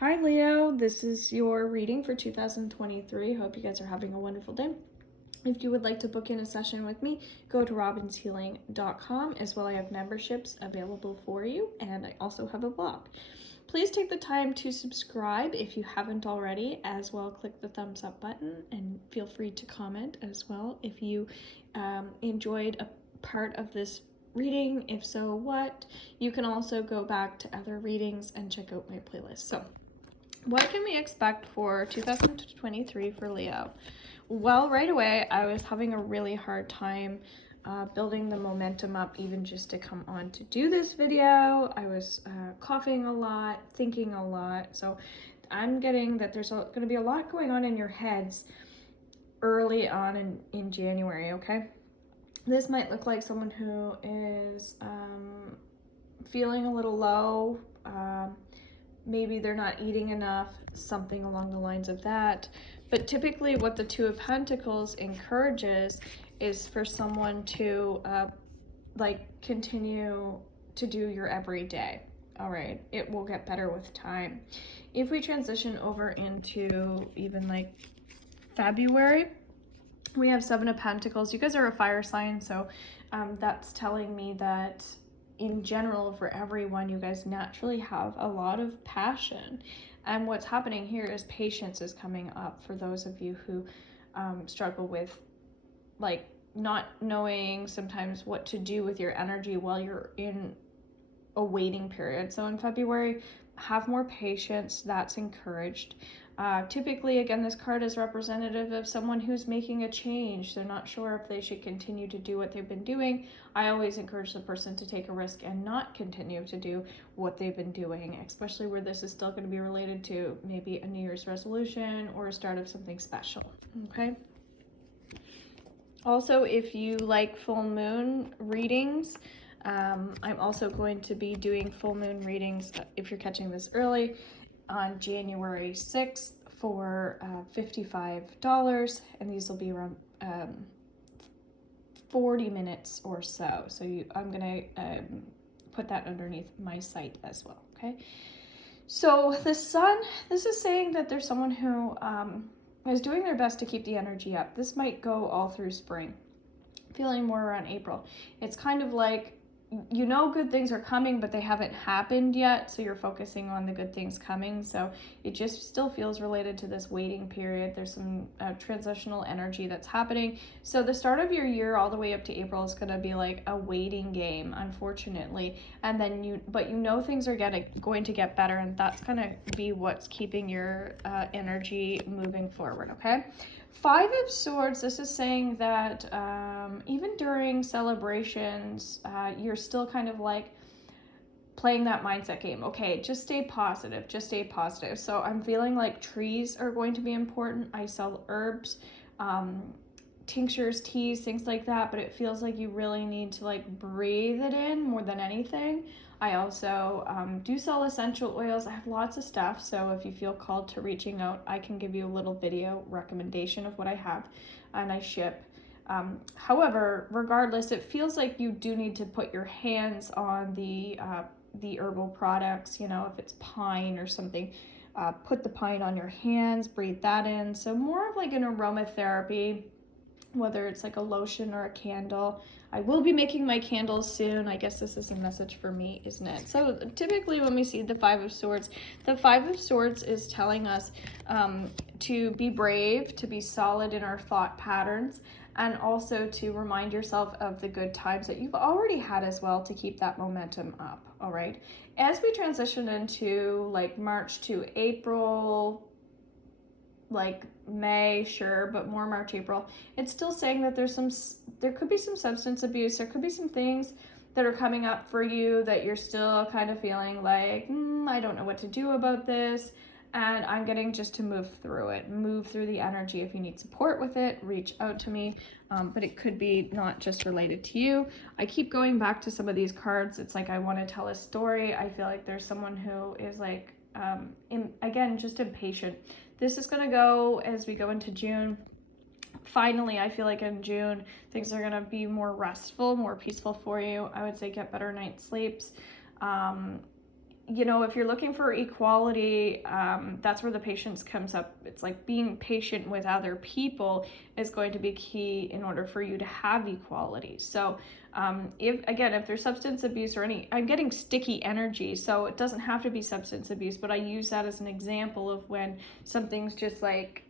Hi Leo, this is your reading for 2023. Hope you guys are having a wonderful day. If you would like to book in a session with me, go to robinshealing.com. As well, I have memberships available for you, and I also have a blog. Please take the time to subscribe if you haven't already. As well, click the thumbs up button and feel free to comment as well if you enjoyed a part of this reading. If so, what? You can also go back to other readings and check out my playlist. So what can we expect for 2023 for Leo? Well, right away, I was having a really hard time building the momentum up even just to come on to do this video. I was coughing a lot, thinking a lot. So I'm getting that there's going to be a lot going on in your heads early on in January, okay? This might look like someone who is feeling a little low. Maybe they're not eating enough, something along the lines of that. But typically what the Two of Pentacles encourages is for someone to continue to do your everyday. All right, it will get better with time. If we transition over into even like February, we have Seven of Pentacles. You guys are a fire sign, so that's telling me that in general, for everyone, you guys naturally have a lot of passion. And what's happening here is patience is coming up for those of you who struggle with like not knowing sometimes what to do with your energy while you're in a waiting period. So in February, have more patience. That's encouraged. Typically, again, this card is representative of someone who's making a change. They're not sure if they should continue to do what they've been doing. I always encourage the person to take a risk and not continue to do what they've been doing, especially where this is still going to be related to maybe a New Year's resolution or a start of something special, okay? Also, if you like full moon readings, I'm also going to be doing full moon readings, if you're catching this early, on January 6th for $55, and these will be around 40 minutes or so. So I'm gonna put that underneath my site as well, okay? So the sun, this is saying that there's someone who is doing their best to keep the energy up. This might go all through spring, feeling more around April. It's kind of like, you know, good things are coming, but they haven't happened yet, so you're focusing on the good things coming. So it just still feels related to this waiting period. There's some transitional energy that's happening. So the start of your year all the way up to April is going to be like a waiting game, unfortunately. And then but you know things are going to get better, and that's going to be what's keeping your energy moving forward, okay? Five of Swords, this is saying that even during celebrations, you're still kind of like playing that mindset game. Okay, just stay positive, just stay positive. So I'm feeling like trees are going to be important. I sell herbs, tinctures, teas, things like that, but it feels like you really need to like breathe it in more than anything. I also do sell essential oils. I have lots of stuff, so if you feel called to reaching out, I can give you a little video recommendation of what I have, and I ship. However, regardless, it feels like you do need to put your hands on the herbal products. You know, if it's pine or something, put the pine on your hands, breathe that in. So more of like an aromatherapy, whether it's like a lotion or a candle. I will be making my candles soon. I guess this is a message for me, isn't it? So typically when we see the Five of Swords, the Five of Swords is telling us to be brave, to be solid in our thought patterns, and also to remind yourself of the good times that you've already had as well to keep that momentum up, all right? As we transition into like March to April, like May, sure, but more March, April, it's still saying that there could be some substance abuse. There could be some things that are coming up for you that you're still kind of feeling like, I don't know what to do about this. And I'm getting just to move through it, move through the energy. If you need support with it, reach out to me. But it could be not just related to you. I keep going back to some of these cards. It's like I want to tell a story. I feel like there's someone who is like, again, just impatient. This is going to go as we go into June. Finally, I feel like in June, things are going to be more restful, more peaceful for you. I would say get better night's sleeps. you know, if you're looking for equality, that's where the patience comes up. It's like being patient with other people is going to be key in order for you to have equality. So if there's substance abuse or I'm getting sticky energy, so it doesn't have to be substance abuse, but I use that as an example of when something's just like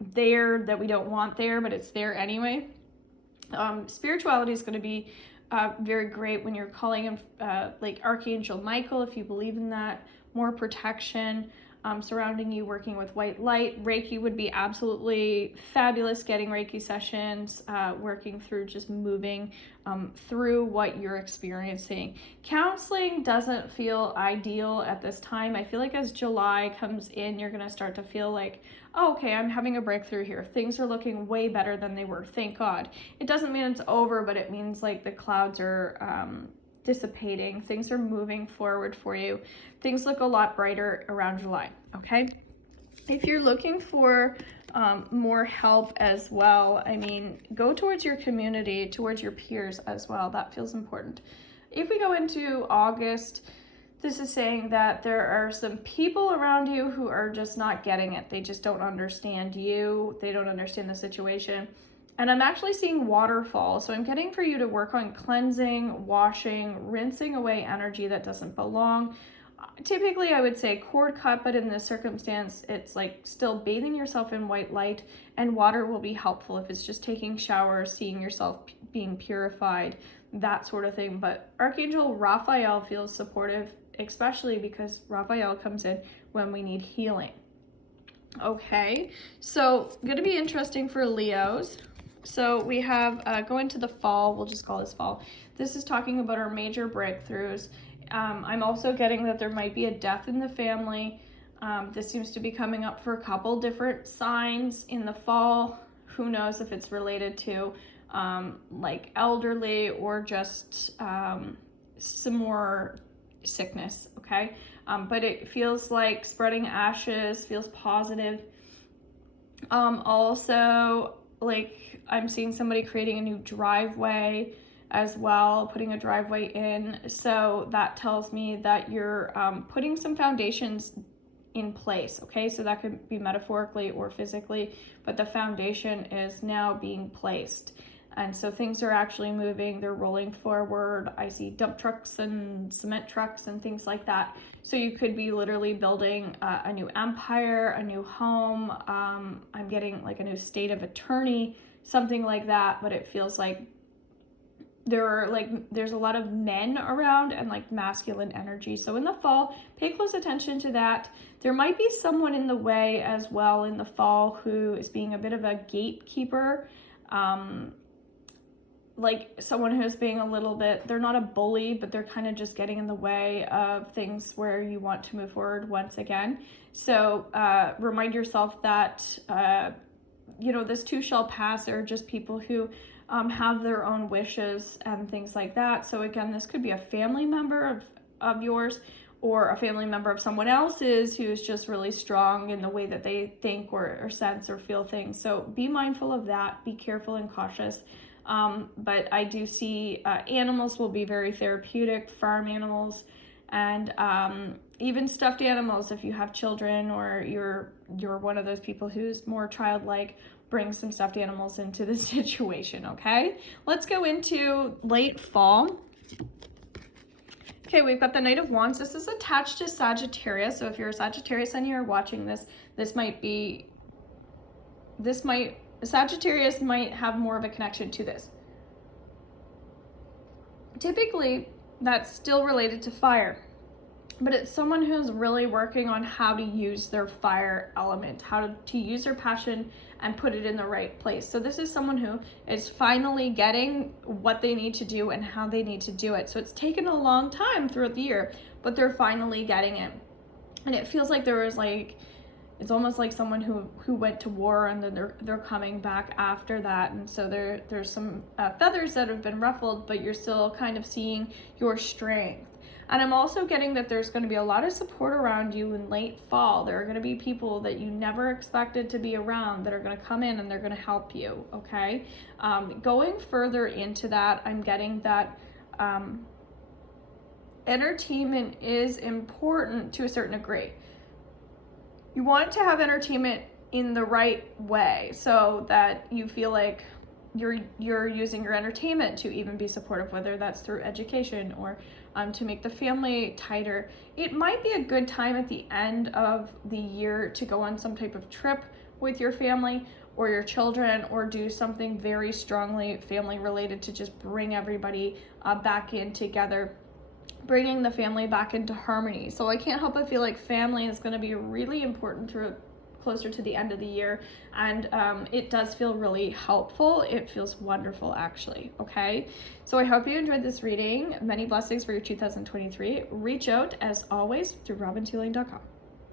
there that we don't want there, but it's there anyway. Spirituality is going to be very great when you're calling him like Archangel Michael, if you believe in that. More protection surrounding you, working with white light. Reiki would be absolutely fabulous, getting Reiki sessions, working through just moving through what you're experiencing. Counseling doesn't feel ideal at this time. I feel like as July comes in, you're going to start to feel like, oh, okay, I'm having a breakthrough here. Things are looking way better than they were. Thank God. It doesn't mean it's over, but it means like the clouds are dissipating. Things are moving forward for you. Things look a lot brighter around July, okay? If you're looking for more help as well, I mean, go towards your community, towards your peers as well. That feels important. If we go into August, this is saying that there are some people around you who are just not getting it. They just don't understand you. They don't understand the situation. And I'm actually seeing waterfall. So I'm getting for you to work on cleansing, washing, rinsing away energy that doesn't belong. Typically, I would say cord cut, but in this circumstance, it's like still bathing yourself in white light, and water will be helpful if it's just taking showers, seeing yourself being purified, that sort of thing. But Archangel Raphael feels supportive, especially because Raphael comes in when we need healing. Okay, so going to be interesting for Leos. So we have going to the fall, we'll just call this fall. This is talking about our major breakthroughs. I'm also getting that there might be a death in the family. This seems to be coming up for a couple different signs in the fall. Who knows if it's related to like elderly or just some more sickness, okay? But it feels like spreading ashes, feels positive. Also, like I'm seeing somebody creating a new driveway as well, putting a driveway in. So that tells me that you're putting some foundations in place, okay? So that could be metaphorically or physically, but the foundation is now being placed. And so things are actually moving, they're rolling forward. I see dump trucks and cement trucks and things like that. So you could be literally building a new empire, a new home. I'm getting like a new state of attorney, something like that, but it feels like there's a lot of men around and like masculine energy. So in the fall, pay close attention to that. There might be someone in the way as well in the fall who is being a bit of a gatekeeper. Like someone who's being a little bit, they're not a bully, but they're kind of just getting in the way of things where you want to move forward once again. So remind yourself that, this too shall pass. There are just people who have their own wishes and things like that. So again, this could be a family member of yours or a family member of someone else's who's just really strong in the way that they think or sense or feel things. So be mindful of that. Be careful and cautious. But I do see animals will be very therapeutic, farm animals, and even stuffed animals. If you have children or you're one of those people who's more childlike, bring some stuffed animals into the situation, okay? Let's go into late fall. Okay, we've got the Knight of Wands. This is attached to Sagittarius, so if you're a Sagittarius and you're watching this, Sagittarius might have more of a connection to this. Typically, that's still related to fire, but it's someone who's really working on how to use their fire element, how to use their passion and put it in the right place. So this is someone who is finally getting what they need to do and how they need to do it. So it's taken a long time throughout the year, but they're finally getting it. And it feels like there was it's almost like someone who went to war and then they're coming back after that, and so there's some feathers that have been ruffled, but you're still kind of seeing your strength. And I'm also getting that there's going to be a lot of support around you in late fall. There are going to be people that you never expected to be around that are going to come in and they're going to help you, okay? Going further into that, I'm getting that entertainment is important to a certain degree. You want to have entertainment in the right way so that you feel like you're using your entertainment to even be supportive, whether that's through education or to make the family tighter. It might be a good time at the end of the year to go on some type of trip with your family or your children, or do something very strongly family related to just bring everybody back in together, bringing the family back into harmony. So I can't help but feel like family is going to be really important through closer to the end of the year, and it does feel really helpful. It feels wonderful, actually. Okay, so I hope you enjoyed this reading. Many blessings for your 2023. Reach out as always through robintulane.com.